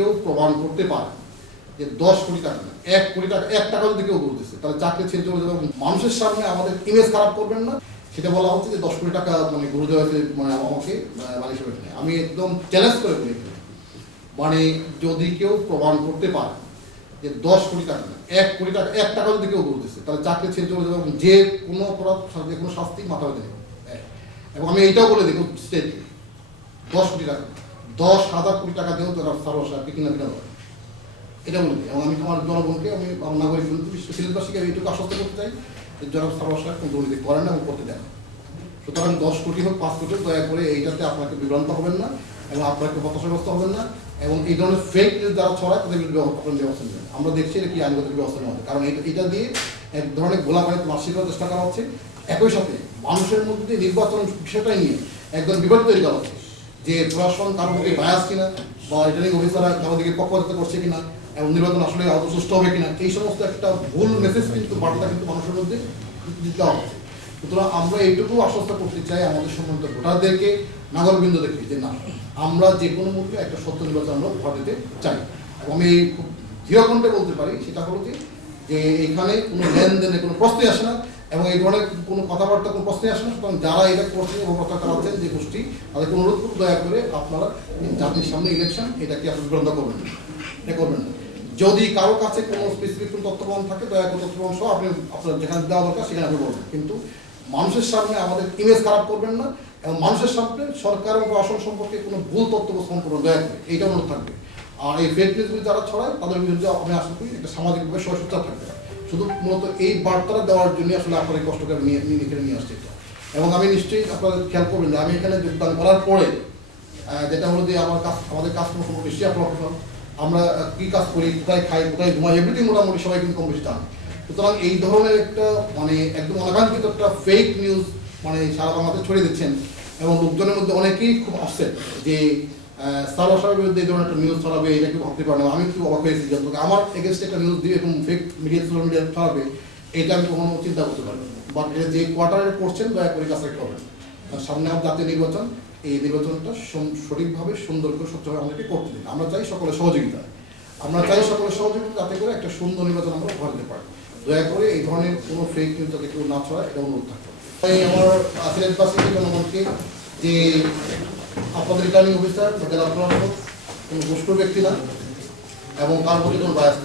কেউ প্রমাণ করতে পারে যে দশ কোটি টাকা না এক কোটি টাকা, এক টাকা যদি কেউ বলতেছে তাহলে চাকরি ছেড়ে চলে যাবে মানুষের সামনে আমাদের ইমেজ খারাপ করবেন না। সেটা বলা হচ্ছে যে দশ কোটি টাকা মানে গুরু দেওয়াতে মানে আমাকে মানে হিসেবে আমি একদম চ্যালেঞ্জ করে বলি। মানে যদি কেউ প্রমাণ করতে পারে যে দশ কোটি টাকা না এক কোটি টাকা, এক টাকা যদি কেউ বলতেছে তাহলে চাকরি ছেড়ে চলে যাবে এবং যে কোনো অপরাধ, যে কোনো শাস্তি মাথা নেবে এক। এবং আমি এইটাও বলে দেখুন স্টেট দশ কোটি টাকা দশ হাজার কোটি টাকা দিয়েও তারা সার্বস সাহেবকে কিনা কিনা দেবে এটা দিই এবং আমি আমার জনগণকে, আমি আমার নাগরিক আমি এইটুকু আশ্বস্ত করতে চাই যে জনাব সার্বস সাহেব কোনো দুর্নীতি করেন না এবং করতে দেন। সুতরাং দশ কোটি হোক, পাঁচ কোটি দয়া করে এইটাতে আপনাকে বিভ্রান্ত হবেন না এবং আপনাকে হতাশাগ্রস্ত হবেন না এবং এই ধরনের ফেক নিউজ যারা ছড়ায়, তাদের বিরুদ্ধে আপনার ব্যবস্থা নেবেন আমরা দেখছি এটা কি আইনগত ব্যবস্থা নেওয়া কারণ এটা এটা দিয়ে এক ধরনের গোলাপানিতে মাসিক চেষ্টা করা হচ্ছে। একই সাথে মানুষের মধ্যে নির্বাচন বিষয়টাই নিয়ে একদম বিবাদ তৈরি করা হচ্ছে। যে প্রশাসন কারও দিকে বায়াস কিনা বা রিটার্নিং অফিসাররা কারও দিকে পক্ষপাতিত্ব করছে কিনা, এবং নির্বাচন আসলে আদৌ সুস্থ হবে কিনা, এই সমস্ত একটা ভুল মেসেজ কিন্তু বার্তা কিন্তু মানুষের মধ্যে দিতে হচ্ছে সুতরাং আমরা এইটুকু আশ্বস্ত করতে চাই আমাদের সম্বন্ধে ভোটারদেরকে, নাগরবৃন্দদেরকে যে না, আমরা যে কোনো মূল্যে একটা সত্য নির্বাচন আমরা উপহার দিতে চাই। এবং আমি খুব দৃঢ়কণ্ঠে বলতে পারি, সেটা হলো যে এখানে কোনো লেনদেনে কোনো প্রশ্নই আসে না। এবং এই ধরনের কোনো কথাবার্তা, কোনো প্রশ্নই আসে না। সুতরাং যারা এটা করছেন এবং প্রচার চালাচ্ছেন যে গোষ্ঠী, তাদেরকে অনুরোধ করব দয়া করে আপনারা জাতির সামনে ইলেকশন এটাকে আপনি বিরোধ করবেন এটা করবেন না। যদি কারও কাছে কোনো স্পেসিফিক কোনো তথ্য থাকে, দয়া করে তথ্য প্রমাণ সহ আপনি আপনার যেখানে দেওয়া দরকার সেখানে আপনি বলবেন। কিন্তু মানুষের সামনে আমাদের ইমেজ খারাপ করবেন না এবং মানুষের সামনে সরকার এবং প্রশাসন সম্পর্কে কোনো ভুল তথ্য উপস্থাপন করবেন দয়া করে এইটা অনুরোধ থাকবে। আর এই ফেক নিউজগুলি যারা ছড়ায়, তাদের বিরুদ্ধে আমি আশা করি একটা সামাজিকভাবে সহিষ্ণুতা থাকবে। শুধু মূলত এই বার্তাটা দেওয়ার জন্য আসলে আপনার এই কষ্ট করে নিয়ে এখানে নিয়ে আসছে এবং আমি নিশ্চয়ই আপনারা খেয়াল করবেন যে আমি এখানে যোগদান করার পরে যেটা হলো যে আমার কাজ আমাদের কাজ কোনো সম্পর্কে নিশ্চয়ই আপনারা। আমরা কী কাজ করি, কোথায় খাই, কোথায় ঘুমাই এভরিথিং মোটামুটি সবাই কিন্তু কম বেশি জানে। সুতরাং এই ধরনের একটা মানে একদম অনাকাঙ্ক্ষিত একটা ফেক নিউজ মানে সারা বাংলাতে ছড়িয়ে দিচ্ছেন। এবং লোকজনের মধ্যে অনেকেই খুব আপসেট যে সারা বিরুদ্ধে এই ধরনের একটা নিউজ ছড়াবে, এটা কেউ ভাবতে পারে না? আমি একটু আমার এগেনস্ট একটা নিউজ দিয়ে এবং ফেক মিডিয়া সোশ্যাল মিডিয়া ছড়াবে, এটা আমি চিন্তা করতে পারি বাট এটা যে কোয়ার্টারে করছেন, দয়া করে কাছে করবেন সামনে আমার জাতীয় নির্বাচন, এই নির্বাচনটা সঠিকভাবে, সুন্দর করে, স্বচ্ছভাবে করতে আমরা চাই সকলের সহযোগিতা। আমরা চাই সকলের সহযোগিতা যাতে করে একটা সুন্দর নির্বাচন আমরা উপহার দিতে পারি। দয়া করে এই ধরনের কোনো ফেক নিউজ যাতে কেউ না ছড়ায়, এটা অনুরোধ থাকবে। তাই আমার সিলেটবাসী জনগণকে যে আপনাদের রিটার্নিং অফিসার যাদের আপনার কোনো দুষ্ট ব্যক্তি না এবং কার প্রতি কোনো বায়াস